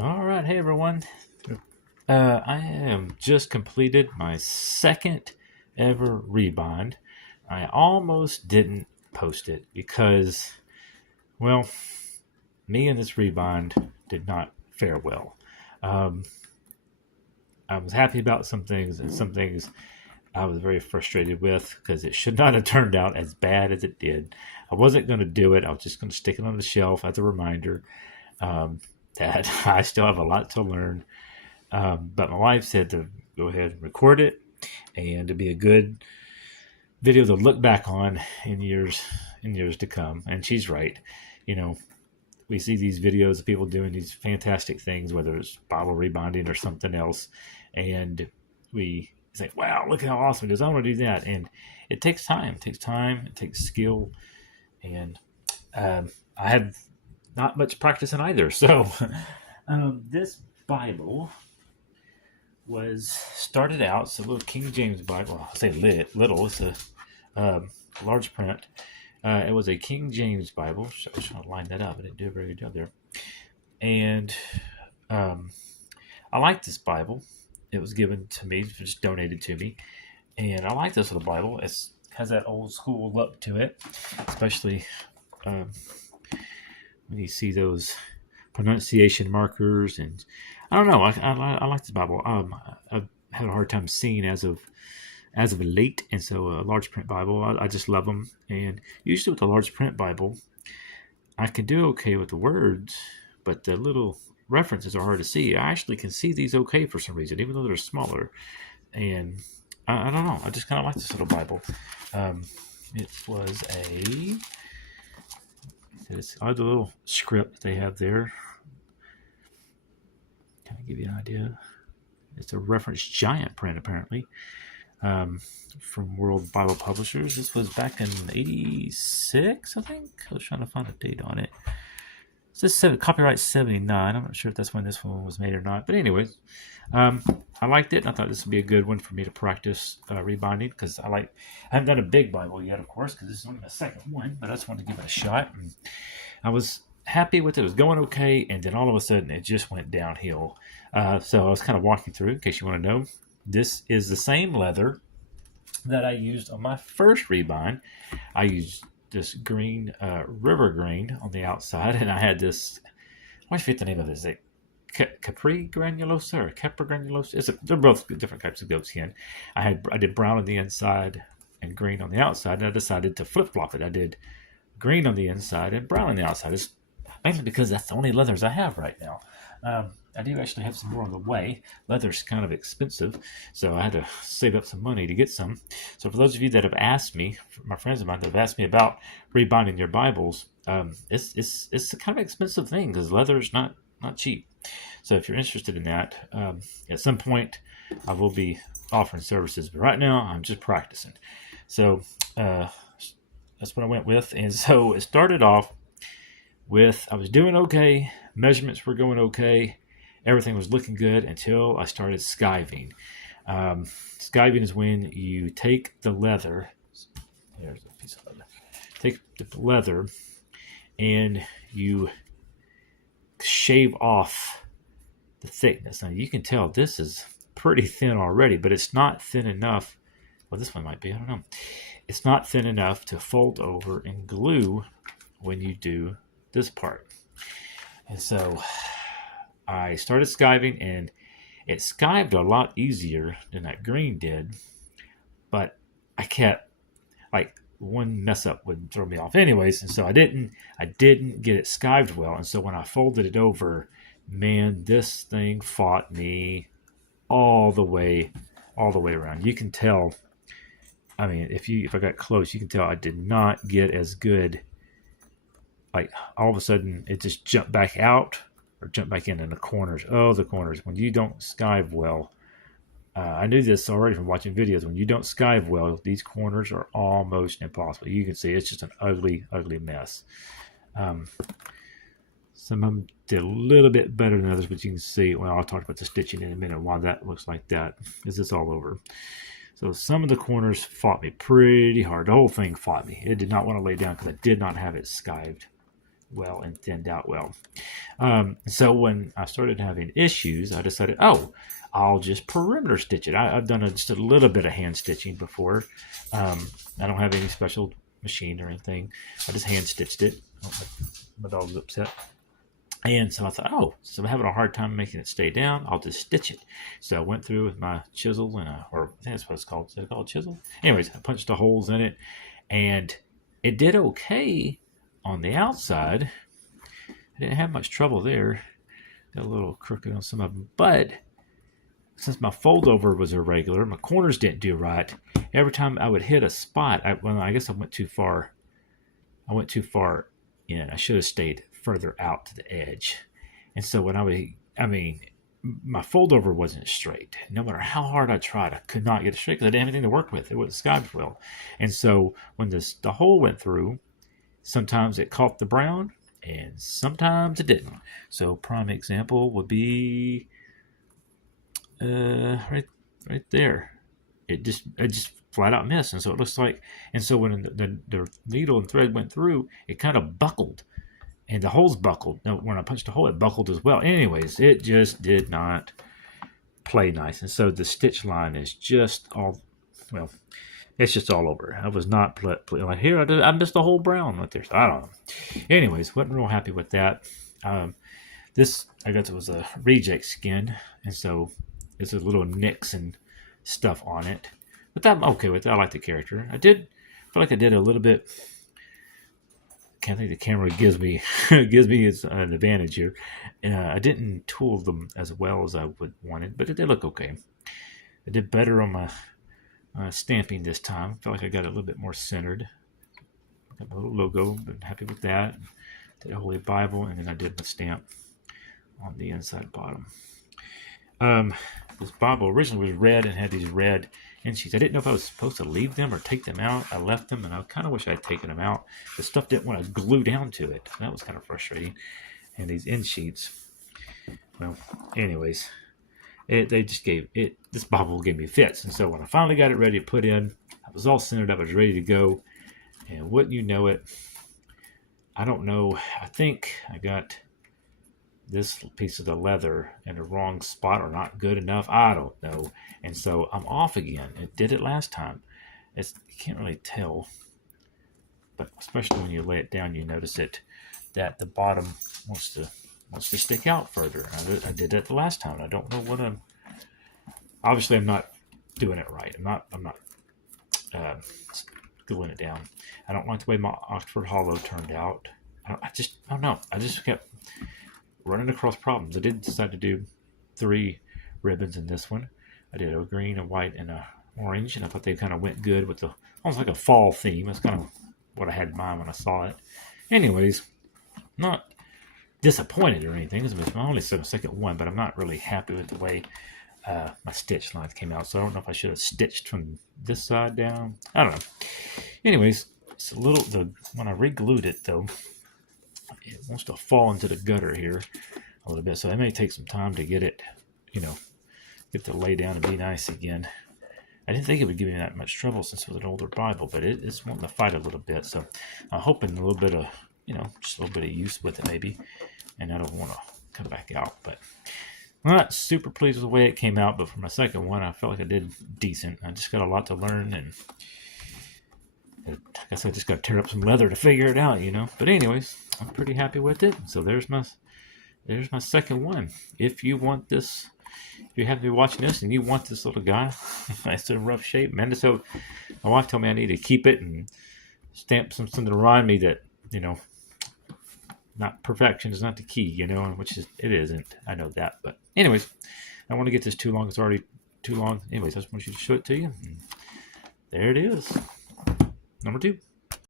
All right, hey everyone. I am just completed my second ever rebind. I almost didn't post it because, well, me and this rebind did not fare well. Um, I was happy about some things, and some things I was very frustrated with because it should not have turned out as bad as it did. I wasn't going to do it. I was just going to stick it on the shelf as a reminder that I still have a lot to learn. But my wife said to go ahead and record it and to be a good video to look back on in years to come. And she's right. You know, we see these videos of people doing these fantastic things, whether it's bottle rebinding or something else, and we say, "Wow, look how awesome it is! I want to do that." And it takes time. It takes time. It takes skill, and I have not much practice in either. So this Bible was started out. It's a little King James Bible. I'll say little. It's a large print. It was a King James Bible. I was trying to line that up. I didn't do a very good job there. And I like this Bible. It was given to me, just donated to me. And I like this little Bible. It has that old school look to it, especially when you see those pronunciation markers. And I don't know. I like this Bible. I've had a hard time seeing as of late, and so a large print Bible, I just love them. And usually with a large print Bible, I can do okay with the words, but the little references are hard to see. I actually can see these okay for some reason, even though they're smaller. And I don't know. I just kind of like this little Bible. It was it's the little script they have there. Can I give you an idea? It's a reference giant print, apparently, from World Bible Publishers. This was back in '86, I think. I was trying to find a date on it. It says copyright 79. I'm not sure if that's when this one was made or not. But anyways, I liked it. I thought this would be a good one for me to practice rebinding because I haven't done a big Bible yet, of course, because this is only my second one. But I just wanted to give it a shot. And I was happy with it. It was going okay, and then all of a sudden it just went downhill. So I was kind of walking through, in case you want to know. This is the same leather that I used on my first rebind. I used this green river green on the outside, and I had this, I forget the name of it. Is it Capri granulosa or Capra granulosa? They're both different types of goat skin. I did brown on the inside and green on the outside, and I decided to flip-flop it. I did green on the inside and brown on the outside. It's mainly because that's the only leathers I have right now. I do actually have some more on the way. Leather's kind of expensive, so I had to save up some money to get some. So for those of you that have asked me, my friends of mine that have asked me about rebinding your Bibles, it's a kind of expensive thing because leather is not cheap. So if you're interested in that, at some point I will be offering services, but right now I'm just practicing. So that's what I went with, and so it started off with I was doing okay, measurements were going okay, everything was looking good until I started skiving. Skiving is when you take the leather. There's a piece of leather. Take the leather and you shave off the thickness. Now you can tell this is pretty thin already, but it's not thin enough. Well, this one might be. I don't know. It's not thin enough to fold over and glue when you do this part. And so I started skiving, and it skived a lot easier than that green did, but I kept, one mess up would throw me off anyways, and so I didn't get it skived well. And so when I folded it over, man, this thing fought me all the way around. You can tell, I mean, if I got close, you can tell I did not get as good. Like all of a sudden it just jumped back out or jumped back in the corners. Oh, the corners. When you don't skive well, I knew this already from watching videos. When you don't skive well, these corners are almost impossible. You can see it's just an ugly, ugly mess. Some of them did a little bit better than others, but you can see, well, I'll talk about the stitching in a minute, why that looks like that. Is this all over? So some of the corners fought me pretty hard. The whole thing fought me. It did not want to lay down because I did not have it skived well and thinned out well. So when I started having issues, I decided, I'll just perimeter stitch it. I've done just a little bit of hand stitching before. I don't have any special machine or anything. I just hand stitched it. My dog's upset. And so I thought, so I'm having a hard time making it stay down. I'll just stitch it. So I went through with my chisel or I think that's what it's called. Is it called chisel? Anyways, I punched the holes in it, and it did okay on the outside. I didn't have much trouble there. Got a little crooked on some of them, but since my fold over was irregular, my corners didn't do right. Every time I would hit a spot, I guess I went too far. I went too far in. I should have stayed further out to the edge. And so when my fold over wasn't straight. No matter how hard I tried, I could not get it straight because I didn't have anything to work with. It was scotch well. And so when the hole went through, sometimes it caught the brown and sometimes it didn't. So prime example would be right there. It just flat out missed. And so it looks like, and so when the needle and thread went through, it kind of buckled. And the holes buckled. No, when I punched a hole, it buckled as well. Anyways, it just did not play nice. And so the stitch line is just it's just all over. I was not like here. I missed the whole brown right there. So I don't know. Anyways, wasn't real happy with that. This, I guess it was a reject skin. And so it's a little nicks and stuff on it. But I'm okay with it. I like the character. I feel like I did a little bit. Can't think the camera gives me an advantage here. I didn't tool them as well as I would wanted, but it did look okay. I did better on my stamping this time. I feel like I got it a little bit more centered. Got my little logo, but happy with that. Did a Holy Bible, and then I did the stamp on the inside bottom. This Bible originally was red and had these red end sheets. I didn't know if I was supposed to leave them or take them out. I left them, and I kind of wish I had taken them out. The stuff didn't want to glue down to it. That was kind of frustrating. And these end sheets, well, anyways, this Bible gave me fits. And so when I finally got it ready to put in, I was all centered up. I was ready to go. And wouldn't you know it, I don't know. I think I got this piece of the leather in the wrong spot or not good enough. I don't know. And so I'm off again. It did it last time. You can't really tell. But especially when you lay it down, you notice that the bottom wants to stick out further. I did that the last time. I don't know what obviously I'm not doing it right. I'm not gluing it down. I don't like the way my Oxford Hollow turned out. I don't know. I just kept running across problems. I did decide to do 3 ribbons in this one. I did a green, a white, and a orange, and I thought they kind of went good with almost like a fall theme. That's kind of what I had in mind when I saw it. Anyways, not disappointed or anything. This is my only second one, but I'm not really happy with the way my stitch lines came out. So I don't know if I should have stitched from this side down. I don't know. Anyways, it's when I re-glued it though, it wants to fall into the gutter here a little bit. So it may take some time to get it, get to lay down and be nice again. I didn't think it would give me that much trouble since it was an older Bible, but it's wanting to fight a little bit. So I'm hoping a little bit of, just a little bit of use with it maybe. And I don't want to come back out. But I'm not super pleased with the way it came out. But for my second one, I felt like I did decent. I just got a lot to learn. And I guess I just got to tear up some leather to figure it out, But anyways, I'm pretty happy with it. So there's my second one. If you want this, if you happen to be watching this and you want this little guy, it's in rough shape, man. So my wife told me I need to keep it and stamp something to remind me that, not perfection is not the key, which it isn't. I know that. But anyways, I don't want to get this too long. It's already too long. Anyways, I just want you to show it to you. And there it is. Number 2.